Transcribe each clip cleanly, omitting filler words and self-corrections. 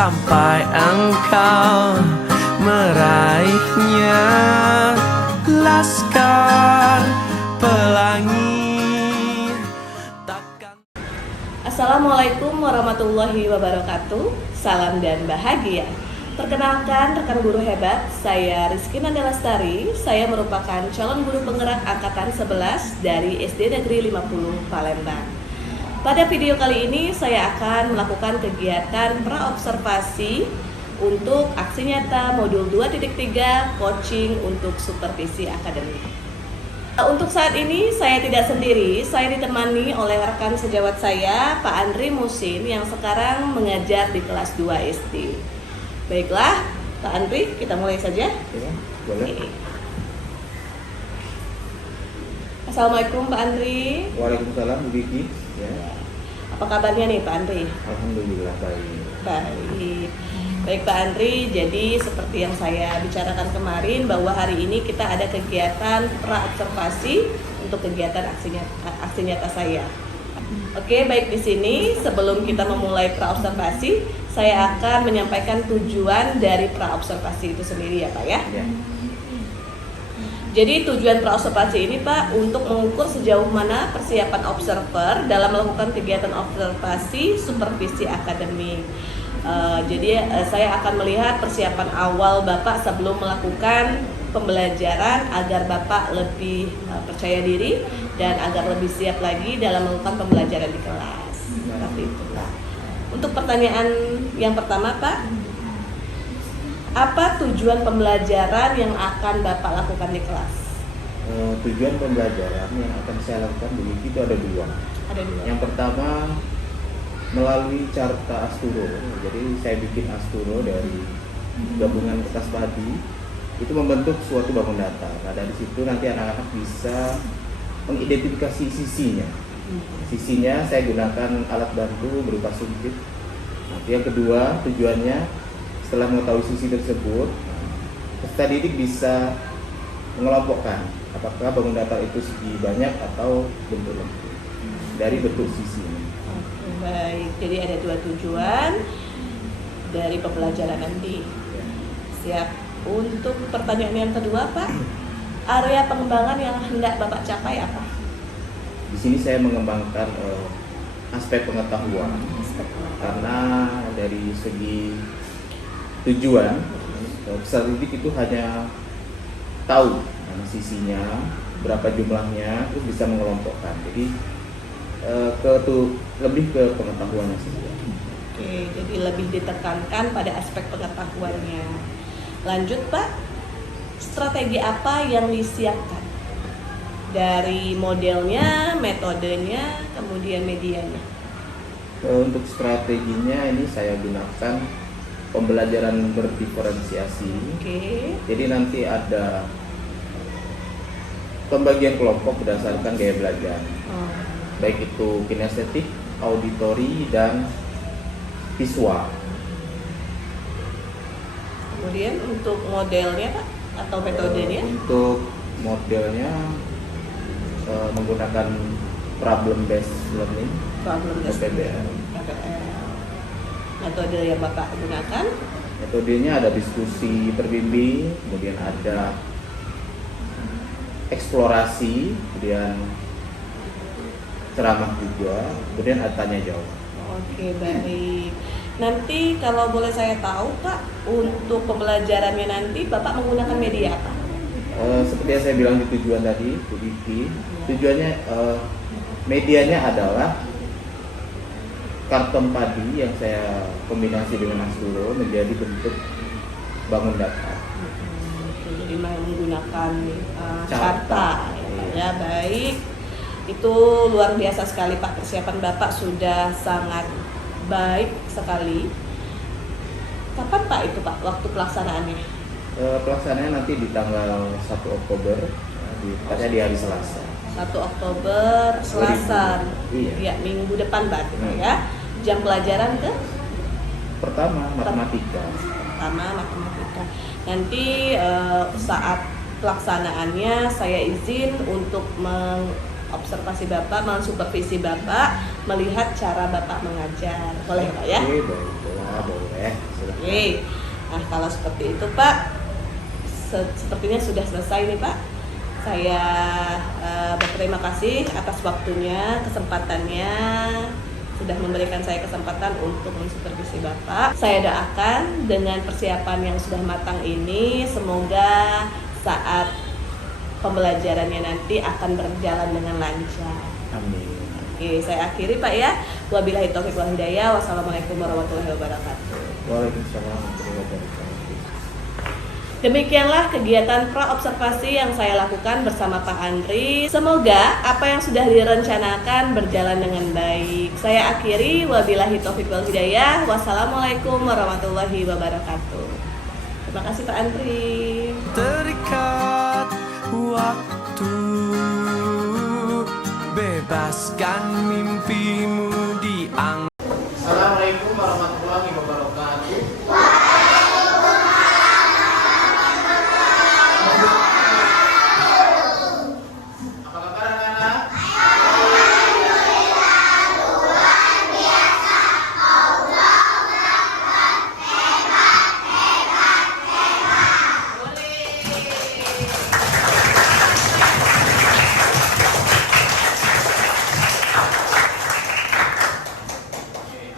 sampai engkau meraihnya. Laskar Pelangi takkan. Assalamualaikum warahmatullahi wabarakatuh. Salam dan bahagia. Perkenalkan rekan guru hebat, saya Rizky Nanda Lestari. Saya merupakan calon guru penggerak angkatan 11 dari SD Negeri 50 Palembang. Pada video kali ini saya akan melakukan kegiatan praobservasi untuk aksi nyata modul 2.3 coaching untuk supervisi akademik. Untuk saat ini saya tidak sendiri, saya ditemani oleh rekan sejawat saya, Pak Andri Musin, yang sekarang mengajar di kelas 2 SD. Baiklah, Pak Andri, kita mulai saja. Ya, boleh. Assalamualaikum Pak Andri. Waalaikumsalam Bu Vicky. Ya. Apa kabarnya nih Pak Andri? Alhamdulillah baik. Baik. Baik Pak Andri, jadi seperti yang saya bicarakan kemarin bahwa hari ini kita ada kegiatan praobservasi untuk kegiatan aksi nyata saya. Oke, baik, di sini sebelum kita memulai praobservasi, saya akan menyampaikan tujuan dari praobservasi itu sendiri ya Pak ya. Ya. Jadi tujuan praobservasi ini Pak untuk mengukur sejauh mana persiapan observer dalam melakukan kegiatan observasi supervisi akademik. Saya akan melihat persiapan awal Bapak sebelum melakukan pembelajaran agar Bapak lebih percaya diri dan agar lebih siap lagi dalam melakukan pembelajaran di kelas. Seperti itu. Untuk pertanyaan yang pertama Pak, apa tujuan pembelajaran yang akan Bapak lakukan di kelas? Tujuan pembelajaran yang akan saya lakukan di Wiki itu ada dua. Ada dua. Yang pertama melalui carta Asturo. Jadi saya bikin Asturo dari gabungan kertas padi. Itu membentuk suatu bangun datar. Nah dari situ nanti anak-anak bisa mengidentifikasi sisinya. Sisinya saya gunakan alat bantu berupa sumpit. Nanti yang kedua tujuannya setelah mengetahui sisi tersebut, peserta didik bisa mengelompokkan apakah bangun datar itu segi banyak atau bentuk lengkap dari bentuk sisinya. Oke, baik, jadi ada dua tujuan dari pembelajaran nanti. Siap. Untuk pertanyaan yang kedua Pak, area pengembangan yang hendak Bapak capai apa? Di sini saya mengembangkan aspek pengetahuan, karena dari segi tujuan peserta didik itu hanya tahu sisinya, berapa jumlahnya, terus bisa mengelompokkan. Jadi lebih ke pengetahuannya saja. Oke, jadi lebih ditekankan pada aspek pengetahuannya. Lanjut Pak, strategi apa yang disiapkan? Dari modelnya, metodenya, kemudian medianya. Untuk strateginya ini saya gunakan pembelajaran berdiferensiasi. Oke. Jadi nanti ada pembagian kelompok berdasarkan gaya belajar. Baik itu kinestetik, auditori, dan visual. Kemudian untuk modelnya Pak atau metodenya? Untuk modelnya menggunakan problem based learning, PBL. Metode yang Bapak gunakan? Metodenya ada diskusi terbimbing, kemudian ada eksplorasi, kemudian ceramah juga, kemudian ada tanya jawab. Oke, baik. Nanti kalau boleh saya tahu Pak, untuk pembelajarannya nanti Bapak menggunakan media apa? Seperti yang saya bilang di tujuan tadi, Bu Vicky, tujuannya medianya adalah karton padi yang saya kombinasi dengan Asturo menjadi bentuk bangun datar. Jadi menggunakan carta. Ya, baik. Itu luar biasa sekali Pak, persiapan Bapak sudah sangat baik sekali. Kapan Pak itu Pak waktu pelaksanaannya? Pelaksanaannya nanti di tanggal 1 Oktober, tepatnya di hari Selasa. 1 Oktober Selasa. Iya. Ya, minggu depan Pak ya. Jam pelajaran ke? Pertama matematika. Nanti saat pelaksanaannya saya izin untuk mengobservasi Bapak, mensupervisi Bapak, melihat cara Bapak mengajar. Boleh Pak ya? Oke, boleh. Silakan. Oke. Nah, kalau seperti itu Pak, sepertinya sudah selesai nih Pak. Saya berterima kasih atas waktunya, kesempatannya, sudah memberikan saya kesempatan untuk mensupervisi Bapak. Saya doakan dengan persiapan yang sudah matang ini, semoga saat pembelajarannya nanti akan berjalan dengan lancar. Amin. Oke, saya akhiri Pak ya. Wabillahi taufiq wal hidayah. Wassalamualaikum warahmatullahi wabarakatuh. Waalaikumsalam warahmatullahi wabarakatuh. Demikianlah kegiatan pra-observasi yang saya lakukan bersama Pak Andri. Semoga apa yang sudah direncanakan berjalan dengan baik. Saya akhiri, wabillahi taufiq wal hidayah. Wassalamualaikum warahmatullahi wabarakatuh. Terima kasih Pak Andri. terikat waktu, bebaskan mimpimu di Assalamualaikum warahmatullahi wabarakatuh. Apa kabar anak-anak?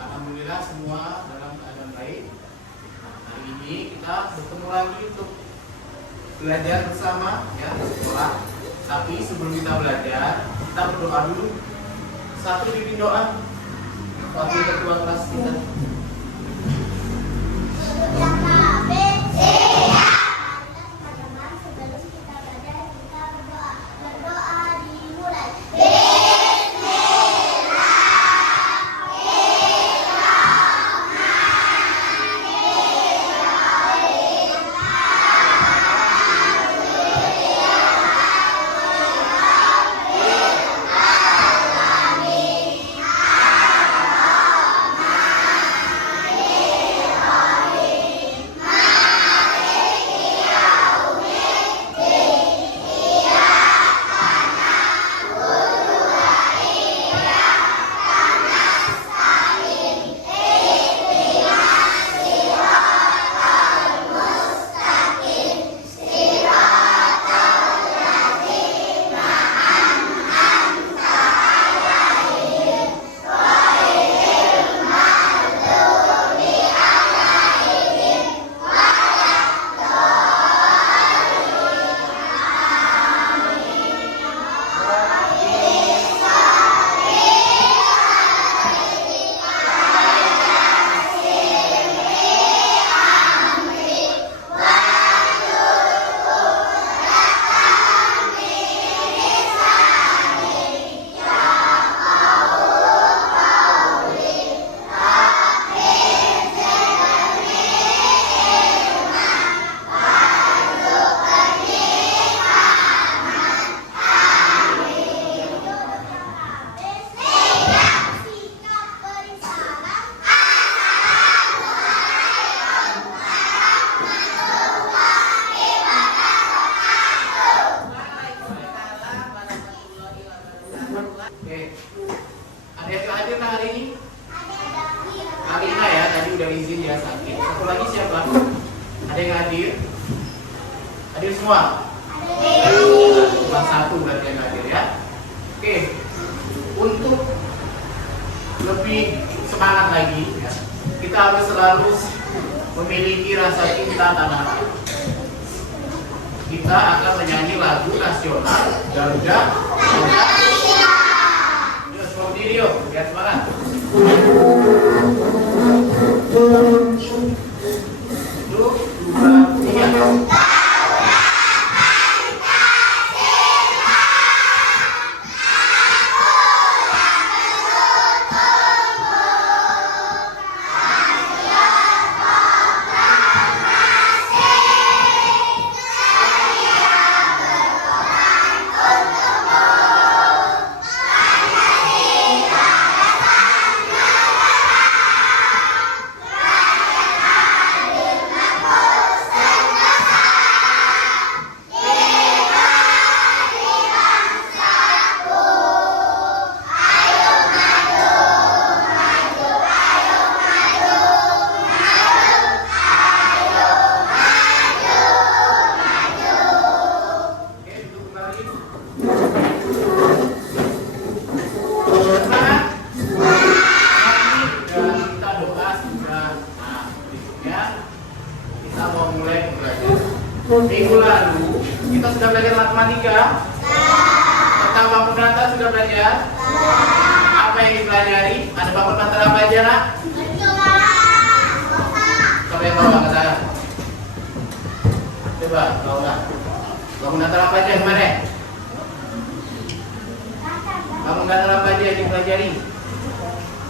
Alhamdulillah semua dalam keadaan baik. Hari ini kita bertemu lagi untuk belajar bersama ya di sekolah. Tapi sebelum kita belajar, kita berdoa dulu. Satu pimpin doa. Wakil ketua kelas kita. Oke. Ada yang hadir hari ini? Alina ya, tadi udah izin ya sakit. Satu lagi siapa? Ada yang hadir? Hadir semua? Cuma satu berarti yang hadir ya. Oke. Untuk lebih semangat lagi ya, kita harus selalu memiliki rasa cinta tanah air. Kita akan menyanyi lagu nasional Garuda. Yuk, semua berdiri yuk, biar semangat. Satu, dua, tiga. Minggu lalu kita sudah belajar matematika. Tentang bangun datar sudah belajar. Apa yang dipelajari? Ada bangun datar apa aja nak? Coba yang bawa kata. Coba bawa. Bangun datar apa aja kemana? Bangun datar apa aja yang dipelajari?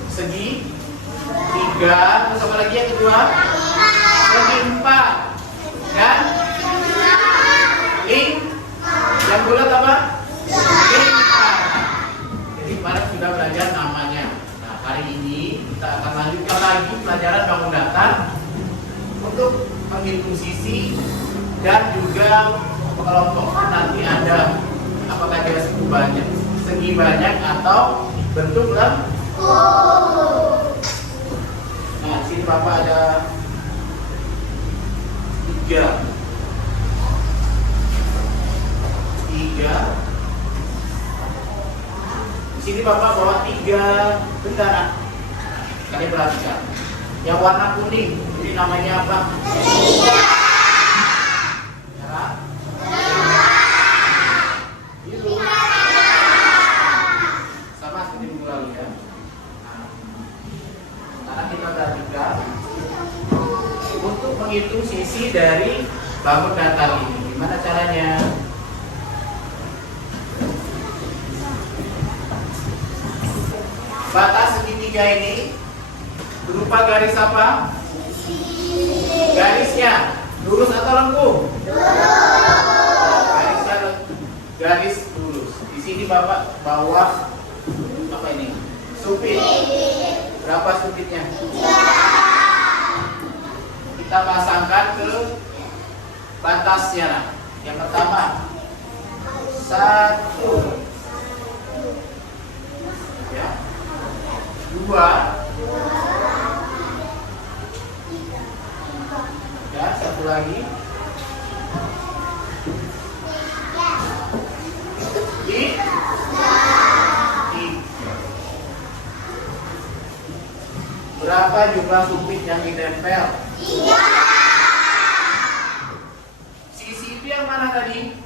Segi 3, terus apa lagi yang kedua? Segi 4 dan yang bulat apa? Lingkar. Jadi kemarin sudah belajar namanya. Nah, hari ini kita akan lanjutkan lagi pelajaran bangun datar untuk menghitung sisi dan juga mengelompokkan nanti ada apakah dia segi banyak atau bentuk lengkung. Nah, di sini Bapak ada 3. Di sini Bapak bawa 3 bendera. Kalian perhatikan. Yang warna kuning, ini namanya apa? Merah. Biru. Sama seperti minggu lalu ya. Karena kita perhatikan untuk menghitung sisi dari bangun datar ini. Gimana caranya? Batas segitiga ini berupa garis apa? Garisnya lurus atau lengkung? Garis lurus. Di sini Bapak bawa apa ini? Supit. Berapa supitnya? Kita pasangkan ke batasnya. Yang pertama 1, ya, 2, ya, 1 lagi, 3. Berapa jumlah supit yang ditempel? 3. Sisi itu yang mana tadi?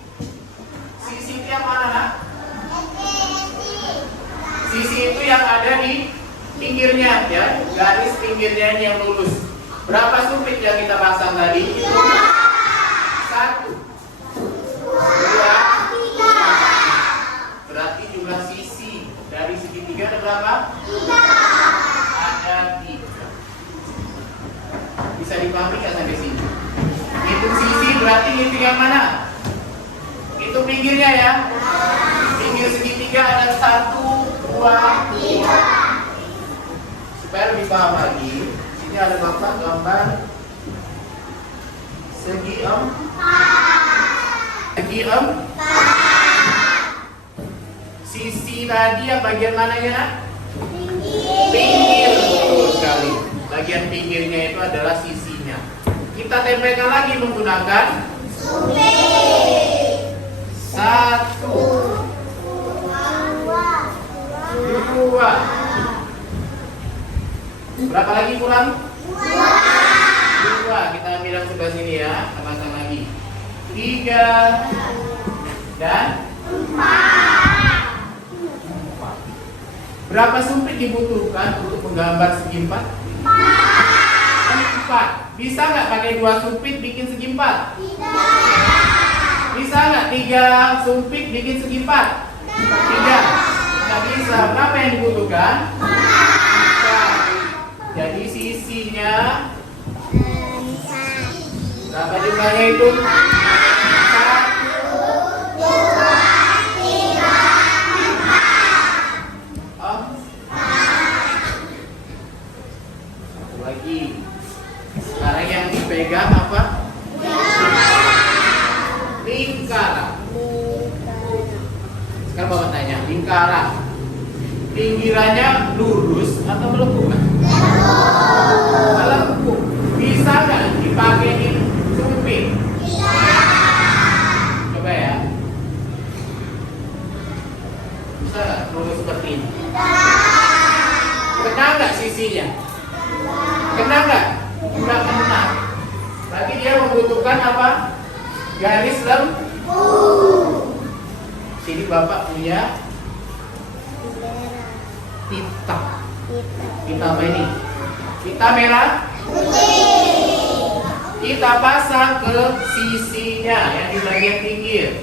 Sisi itu yang mana nak? Sisi itu yang ada di pinggirnya ya, garis pinggirnya ini yang lurus. Berapa supit yang kita pasang tadi? 1, 2, 3. Berarti jumlah sisi dari segitiga ada berapa? 3. Ada 3. Bisa dipahami nggak sampai sini? Hitung sisi berarti hitung yang mana? Hitung pinggirnya ya. Pinggir segitiga ada 1, 2, 3. Supaya lebih paham lagi, sini ada Bapak gambar segi 4. Segi 4. Sisi tadi yang bagian mananya? Pinggir. Betul sekali. Bagian pinggirnya itu adalah sisinya. Kita tempelkan lagi menggunakan supit. 1, 2. Berapa lagi kurang? 2. Kita ambil yang sebelah sini ya. Kita pasang lagi 3 dan 4. Berapa supit dibutuhkan untuk menggambar segi 4? 4. Bisa nggak pakai 2 supit bikin segi 4? Bisa nggak 3 supit bikin segi 4? 3. Nggak bisa. Berapa yang dibutuhkan? 4. Jadi sisinya berapa jumlahnya itu? 1, 2, 3, 4. Satu lagi. Sekarang yang dipegang apa? Lingkaran. Sekarang Bapak tanya, lingkaran pinggirannya lurus atau melengkung? Melengkung. Bisa nggak dipakein supit? Coba ya. Bisa nggak lurus seperti ini? Kena nggak sisinya? Kena nggak? Nggak kena. Berarti dia membutuhkan apa? garis lengkung. Sini Bapak punya pita. Pita apa ini? Pita merah. Kita pasang ke sisinya yang di bagian pinggir.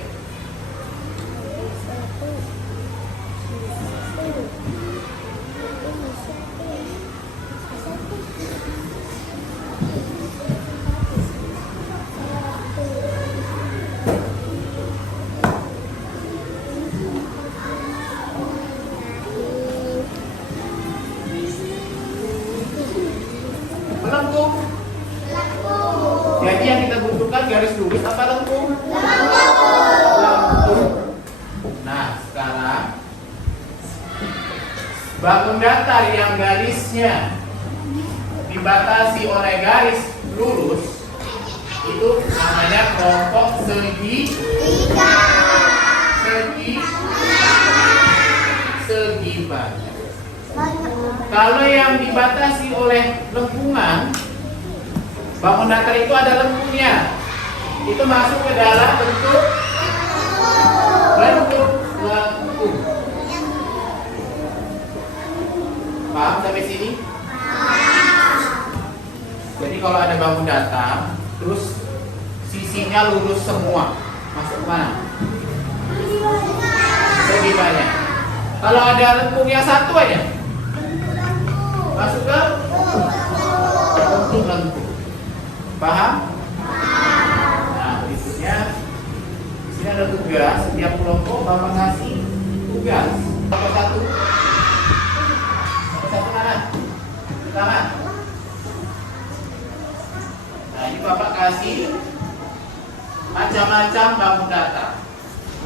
Melengkung. Jadi yang kita butuhkan garis lurus apa lengkung? Lengkung. Nah, sekarang bangun datar yang garisnya dibatasi oleh garis lurus itu namanya kelompok segibanya. Kalau yang dibatasi oleh lengkungan, bangun datar itu ada lengkungnya. Itu masuk ke dalam bentuk lengkung. Paham sampai sini? Jadi kalau ada bangun datar, terus sisinya lurus semua, masuk ke mana? Segibanya. Kalau ada lengkungnya satu aja, masuk ke bentuk lengkung. Paham? Nah, berikutnya di sini ada tugas. Setiap kelompok Bapak ngasih tugas. Kelompok satu. Kelompok satu mana? Tangan. Nah, ini Bapak kasih macam-macam bangun datar.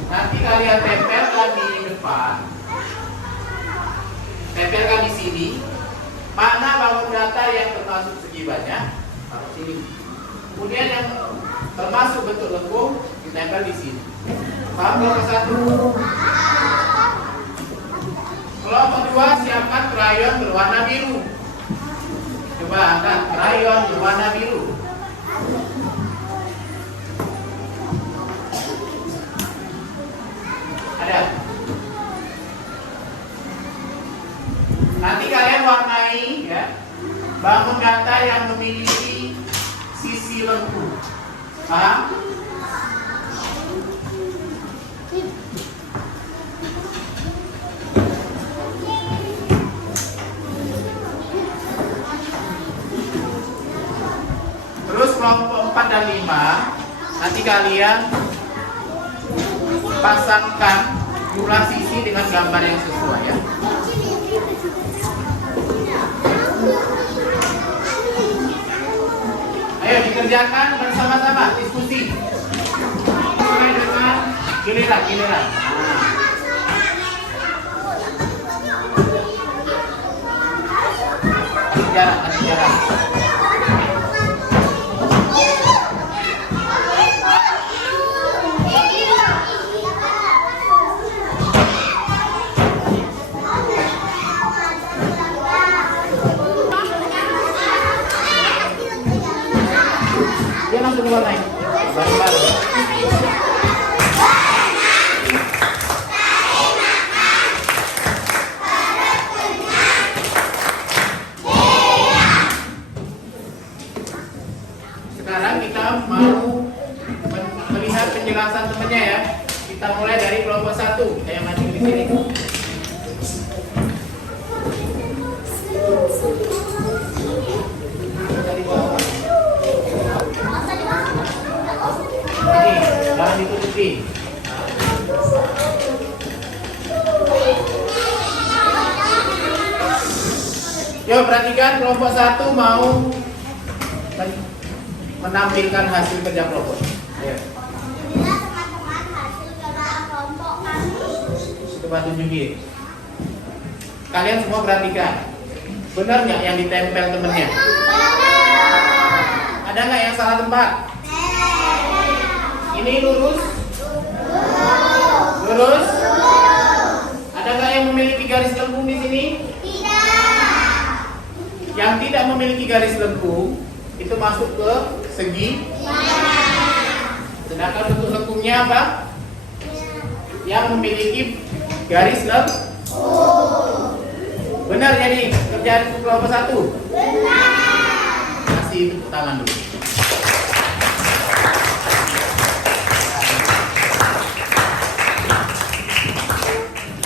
Nanti kalian tempelkan di depan. Tempelkan di sini. Mana bangun datar yang termasuk segibanya? Taruh sini. Kemudian yang termasuk bentuk lengkung ditempel di sini. Paham kelompok satu? Kelompok dua, siapkan krayon berwarna biru. Coba angkat krayon berwarna biru. Ada? Nanti kalian warnai ya bangun datar yang memiliki sisi lengkung. Paham? Terus kelompok 4 dan 5 nanti kalian pasangkan jumlah sisi dengan gambar yang sesuai ya. Ayo dikerjakan bersama-sama, diskusi. Mulai dengan giliran. Kasih jarak. Dia langsung warnain bareng-bareng. Sekarang kita mau melihat penjelasan temannya ya. Kita mulai dari kelompok 1. Saya mancing di sini. Dari bawah. Ini, jangan ditutupi. Yuk perhatikan kelompok 1 mau menampilkan hasil kerja kelompok. Ayo. Teman-teman, hasil kerja kelompok kami. Coba tunjukin. Kalian semua perhatikan. Benar nggak yang ditempel temennya? Ada nggak yang salah tempat? Ini lurus? Lurus? Ada nggak yang memiliki garis lengkung di sini? Tidak. Yang tidak memiliki garis lengkung itu masuk ke segi Sedangkan bentuk lekungnya apa? Yang memiliki garis lengkung. Benar jadi kerjaan kelompok 1? Kasih tepuk tangan dulu.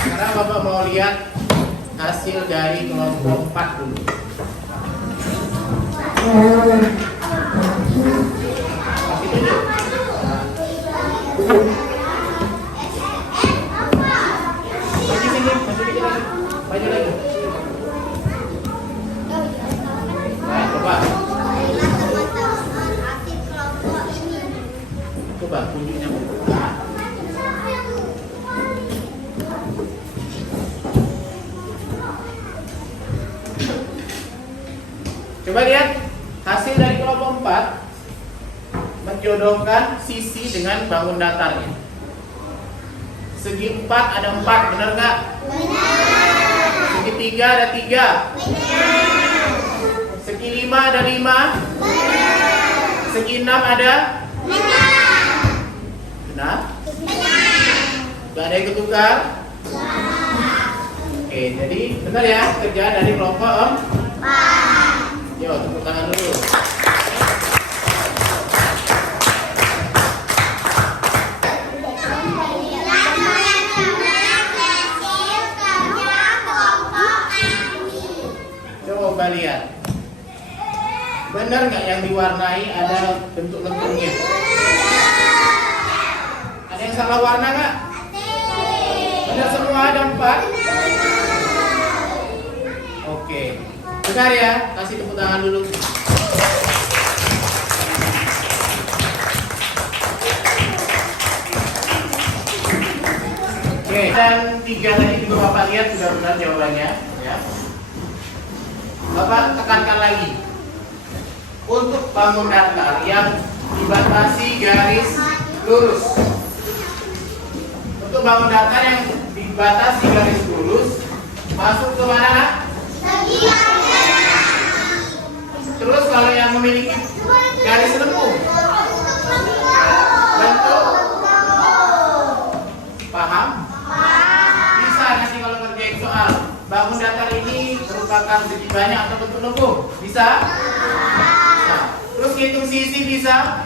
Sekarang Bapak mau lihat hasil dari kelompok 4 dulu. Kasih tunjuk. Maju sini, maju dikit lagi. Maju lagi. Nah, coba. Aktif kelompok ini. Coba tunjuknya. Coba lihat hasil dari kelompok 4 menjodohkan sisi dengan bangun datarnya. Segi 4 ada 4, benar nggak? Benar. Segi 3 ada 3. Benar. Segi 5 ada 5. Benar. Segi 6 ada? Benar. Benar? Gak ada yang ketukar? Oke, jadi benar ya kerjaan dari kelompok 4. Yo, tepuk tangan dulu. Coba lihat. Benar nggak yang diwarnai ada bentuk lengkungnya? Ada yang salah warna nggak? Benar semua ada 4? Oke. Benar ya, kasih tepuk tangan dulu. Oke, dan 3 tadi juga Bapak lihat sudah benar jawabannya ya. Bapak tekankan lagi. Untuk bangun datar yang dibatasi garis lurus. Untuk bangun datar yang dibatasi garis lurus masuk ke mana? Terus kalau yang memiliki garis lengkung bentuk paham? Bisa nanti kalau ngerjain soal bangun datar ini merupakan segi banyak atau bentuk lengkung? Bisa? Bisa. Terus hitung sisi bisa?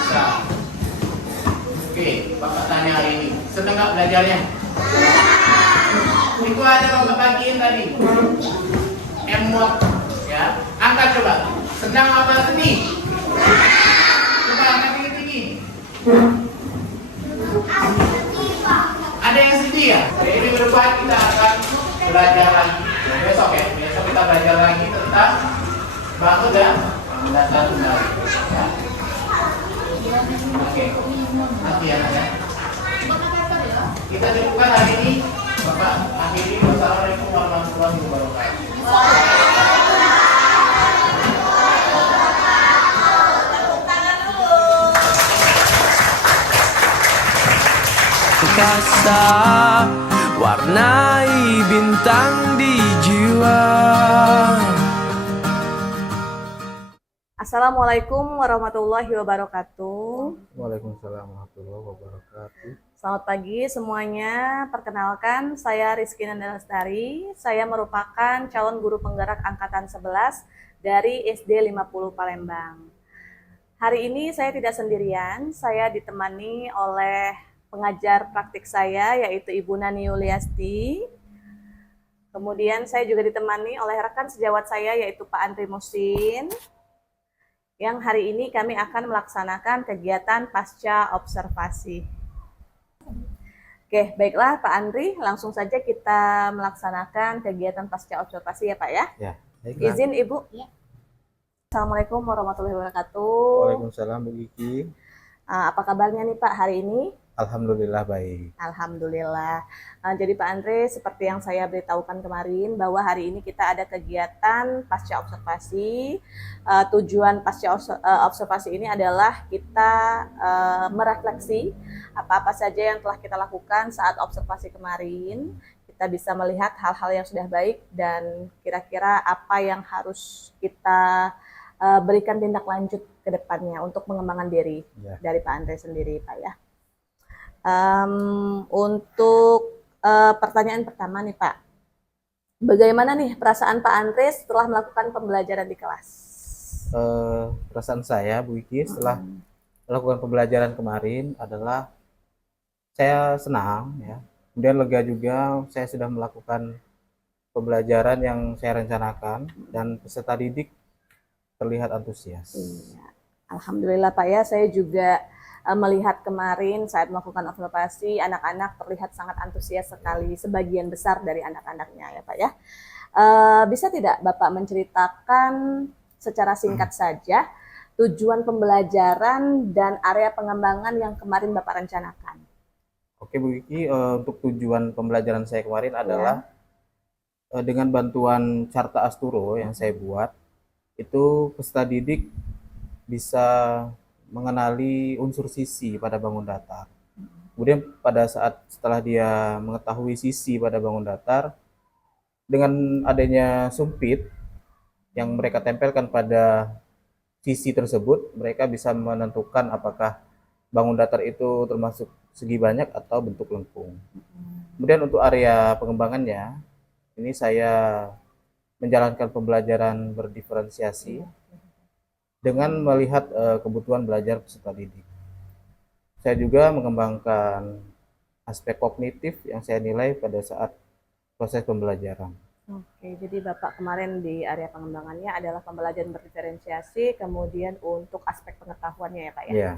Bisa. Oke, Bapak tanya hari ini seneng nggak belajarnya? Itu ada Bapak bagiin tadi emot ya. Angkat coba. Senang apa sedih? Coba angkat tinggi-tinggi. Ada yang sedih ya? Jadi minggu depan kita akan belajar lagi. Besok ya. Besok kita belajar lagi tentang bangun dan datar kembali. Ya. Oke. Nanti ya. Kita cukupkan hari ini. Bapak akhiri. Wassalamualaikum warahmatullahi wabarakatuh. Kasa warnai bintang di jiwa. Assalamualaikum warahmatullahi wabarakatuh. Waalaikumsalam warahmatullahi wabarakatuh. Selamat pagi semuanya. Perkenalkan, saya Rizky Nanda Lestari. Saya merupakan calon guru penggerak angkatan 11 dari SD 50 Palembang. Hari ini saya tidak sendirian, saya ditemani oleh pengajar praktik saya yaitu Ibu Nani Yuliasti. Kemudian saya juga ditemani oleh rekan sejawat saya yaitu Pak Andri Musin. Yang hari ini kami akan melaksanakan kegiatan pasca observasi. Oke, baiklah Pak Andri, langsung saja kita melaksanakan kegiatan pasca observasi ya Pak ya. Ya, baiklah. Izin Ibu. Ya. Assalamualaikum warahmatullahi wabarakatuh. Waalaikumsalam Bu Kiki. Apa kabarnya nih Pak hari ini? Alhamdulillah baik. Alhamdulillah. Jadi Pak Andre, seperti yang saya beritahukan kemarin bahwa hari ini kita ada kegiatan pasca observasi. Tujuan pasca observasi ini adalah kita merefleksi apa-apa saja yang telah kita lakukan saat observasi kemarin. Kita bisa melihat hal-hal yang sudah baik dan kira-kira apa yang harus kita berikan tindak lanjut ke depannya untuk pengembangan diri Ya. dari Pak Andre sendiri, Pak ya. Untuk pertanyaan pertama nih Pak, bagaimana nih perasaan Pak Andre setelah melakukan pembelajaran di kelas? Perasaan saya, Bu Iki, setelah melakukan pembelajaran kemarin adalah saya senang ya. Kemudian lega juga saya sudah melakukan pembelajaran yang saya rencanakan dan peserta didik terlihat antusias. Iya. Alhamdulillah Pak ya, saya juga melihat kemarin saat melakukan observasi anak-anak terlihat sangat antusias sekali, sebagian besar dari anak-anaknya ya Pak ya. Bisa tidak Bapak menceritakan secara singkat saja tujuan pembelajaran dan area pengembangan yang kemarin Bapak rencanakan? Oke Bu Iki, untuk tujuan pembelajaran saya kemarin adalah dengan bantuan Carta Asturo yang saya buat, itu peserta didik bisa mengenali unsur sisi pada bangun datar. Kemudian pada saat setelah dia mengetahui sisi pada bangun datar, dengan adanya sumpit yang mereka tempelkan pada sisi tersebut, mereka bisa menentukan apakah bangun datar itu termasuk segi banyak atau bentuk lengkung. Kemudian untuk area pengembangannya, ini saya menjalankan pembelajaran berdiferensiasi dengan melihat kebutuhan belajar peserta didik. Saya juga mengembangkan aspek kognitif yang saya nilai pada saat proses pembelajaran. Oke, jadi Bapak kemarin di area pengembangannya adalah pembelajaran berdiferensiasi, kemudian untuk aspek pengetahuannya ya Pak ya? Iya.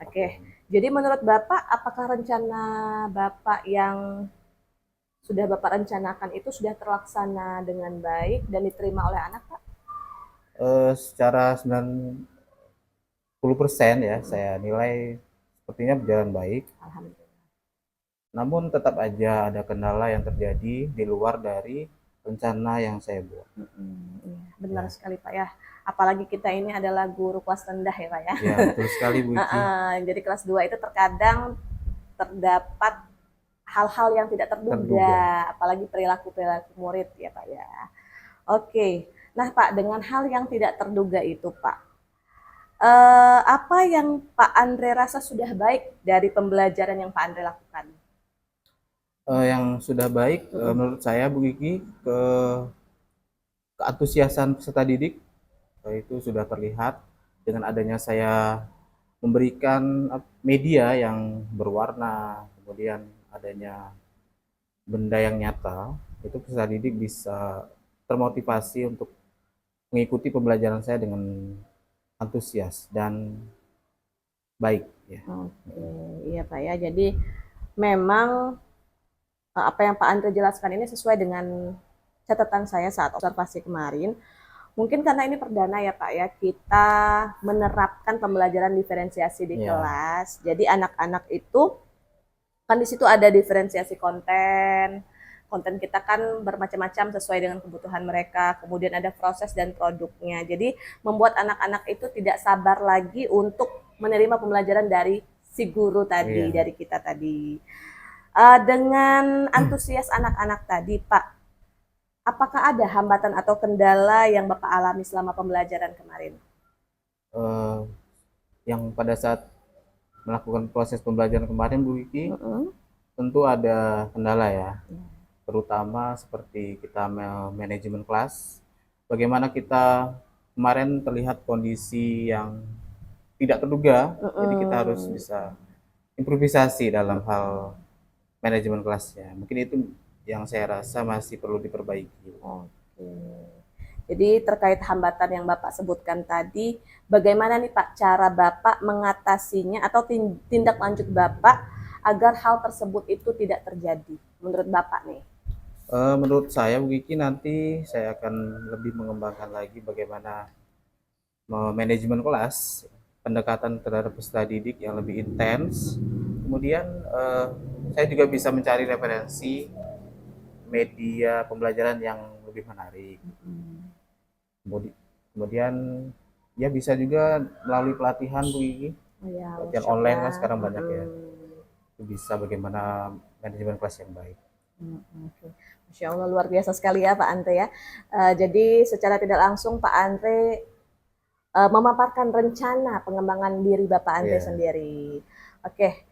Oke, jadi menurut Bapak, apakah rencana Bapak yang sudah Bapak rencanakan itu sudah terlaksana dengan baik dan diterima oleh anak Pak? Secara 90% ya, saya nilai sepertinya berjalan baik. Alhamdulillah. Namun tetap aja ada kendala yang terjadi di luar dari rencana yang saya buat. Iya, benar sekali Pak ya. Apalagi kita ini adalah guru kelas rendah ya Pak ya. Ya, betul sekali Bu Iki. Jadi kelas 2 itu terkadang terdapat hal-hal yang tidak terduga, apalagi perilaku-perilaku murid ya Pak ya. Oke, nah Pak, dengan hal yang tidak terduga itu Pak, apa yang Pak Andre rasa sudah baik dari pembelajaran yang Pak Andre lakukan? Yang sudah baik menurut saya Bu Kiki, keantusiasan peserta didik itu sudah terlihat dengan adanya saya memberikan media yang berwarna, kemudian adanya benda yang nyata, itu peserta didik bisa termotivasi untuk mengikuti pembelajaran saya dengan antusias dan baik ya. Oke, iya Pak ya. Jadi memang apa yang Pak Andre jelaskan ini sesuai dengan catatan saya saat observasi kemarin. Mungkin karena ini perdana ya Pak ya, kita menerapkan pembelajaran diferensiasi di kelas. Jadi anak-anak itu kan di situ ada diferensiasi konten. Konten kita kan bermacam-macam sesuai dengan kebutuhan mereka. Kemudian ada proses dan produknya. Jadi membuat anak-anak itu tidak sabar lagi untuk menerima pembelajaran dari si guru tadi, dari kita tadi. Dengan antusias anak-anak tadi, Pak, apakah ada hambatan atau kendala yang Bapak alami selama pembelajaran kemarin? Yang pada saat melakukan proses pembelajaran kemarin Bu Wiki, tentu ada kendala ya, terutama seperti kita manajemen kelas, bagaimana kita kemarin terlihat kondisi yang tidak terduga, jadi kita harus bisa improvisasi dalam hal manajemen kelasnya. Mungkin itu yang saya rasa masih perlu diperbaiki. Oke. Jadi terkait hambatan yang Bapak sebutkan tadi, bagaimana nih Pak cara Bapak mengatasinya atau tindak lanjut Bapak agar hal tersebut itu tidak terjadi menurut Bapak nih? Menurut saya Bu Kiki, nanti saya akan lebih mengembangkan lagi bagaimana manajemen kelas, pendekatan terhadap peserta didik yang lebih intens. Kemudian saya juga bisa mencari referensi media pembelajaran yang lebih menarik. Kemudian ya bisa juga melalui pelatihan Bu Kiki. Pelatihan online kan sekarang banyak ya. Itu bisa bagaimana manajemen kelas yang baik. Masya Allah, luar biasa sekali ya Pak Andre ya. Jadi secara tidak langsung Pak Andre memaparkan rencana pengembangan diri Bapak Andre Iya. sendiri. Oke,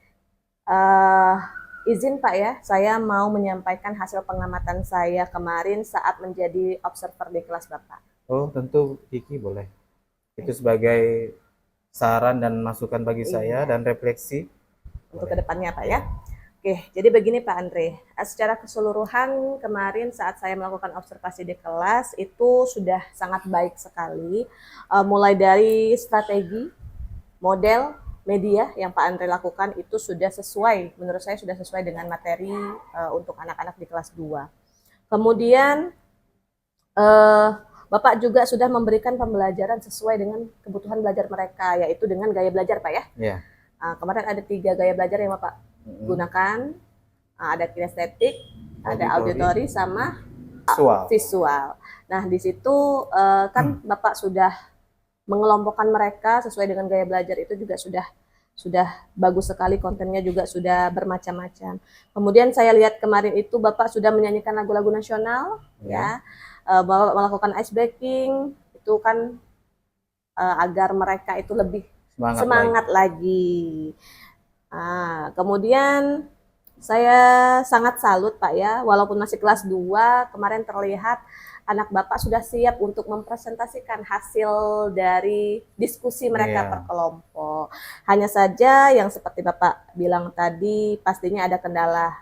izin Pak ya, saya mau menyampaikan hasil pengamatan saya kemarin saat menjadi observer di kelas Bapak. Oh, tentu Kiki boleh. Itu sebagai saran dan masukan bagi saya Iya. dan refleksi. Untuk Boleh. kedepannya Pak ya. Oke, jadi begini Pak Andre, secara keseluruhan kemarin saat saya melakukan observasi di kelas itu sudah sangat baik sekali. Mulai dari strategi, model, media yang Pak Andre lakukan itu sudah sesuai, menurut saya sudah sesuai dengan materi untuk anak-anak di kelas 2. Kemudian Bapak juga sudah memberikan pembelajaran sesuai dengan kebutuhan belajar mereka, yaitu dengan gaya belajar Pak ya. Ya. Kemarin ada 3 gaya belajar yang Bapak gunakan, ada kinestetik, ada auditory, sama visual. Nah di situ kan Bapak sudah mengelompokkan mereka sesuai dengan gaya belajar itu juga sudah bagus sekali, kontennya juga sudah bermacam-macam. Kemudian saya lihat kemarin itu Bapak sudah menyanyikan lagu-lagu nasional, ya, Bapak melakukan ice breaking itu kan agar mereka itu lebih semangat lagi. Kemudian saya sangat salut Pak ya, walaupun masih kelas 2, kemarin terlihat anak Bapak sudah siap untuk mempresentasikan hasil dari diskusi mereka per kelompok. Hanya saja yang seperti Bapak bilang tadi, pastinya ada kendala.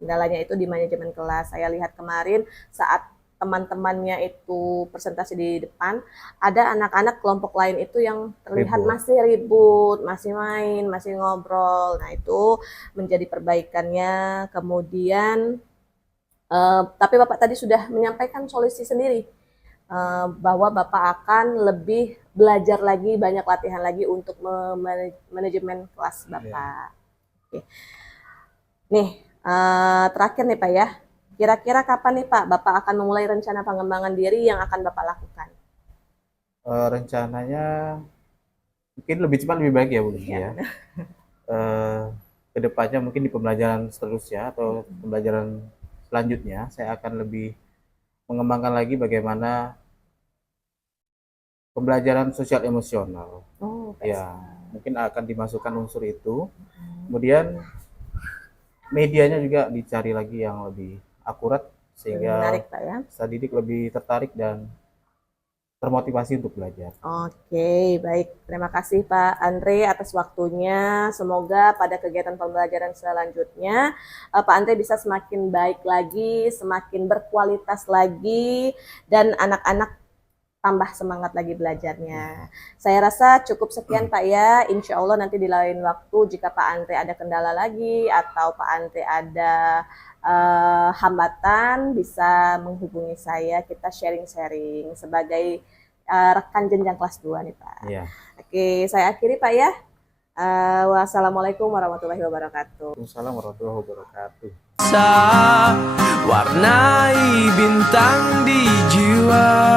Kendalanya itu di manajemen kelas. Saya lihat kemarin saat teman-temannya itu presentasi di depan, ada anak-anak kelompok lain itu yang terlihat masih ribut, masih main, masih ngobrol. Nah itu menjadi perbaikannya. Kemudian tapi Bapak tadi sudah menyampaikan solusi sendiri, bahwa Bapak akan lebih belajar lagi, banyak latihan lagi untuk manajemen kelas Bapak. Oke. Nih terakhir nih Pak ya, kira-kira kapan nih Pak Bapak akan memulai rencana pengembangan diri yang akan Bapak lakukan? Rencananya mungkin lebih cepat lebih baik ya Bu Gigi ya. Kedepannya mungkin di pembelajaran seterusnya atau pembelajaran selanjutnya saya akan lebih mengembangkan lagi bagaimana pembelajaran sosial emosional. Ya, mungkin akan dimasukkan unsur itu. Kemudian medianya juga dicari lagi yang lebih akurat sehingga menarik Pak ya. peserta didik lebih tertarik dan termotivasi untuk belajar. Oke, baik. Terima kasih Pak Andre atas waktunya. Semoga pada kegiatan pembelajaran selanjutnya Pak Andre bisa semakin baik lagi, semakin berkualitas lagi, dan anak-anak tambah semangat lagi belajarnya. Saya rasa cukup sekian Pak ya. Insya Allah nanti di lain waktu jika Pak Andre ada kendala lagi atau Pak Andre ada hambatan, bisa menghubungi saya, kita sharing-sharing sebagai rekan jenjang kelas 2 nih Pak. Iya. Oke, saya akhiri Pak ya. Wassalamualaikum warahmatullahi wabarakatuh. Waalaikumsalam warahmatullahi wabarakatuh. Warnai bintang di jiwa.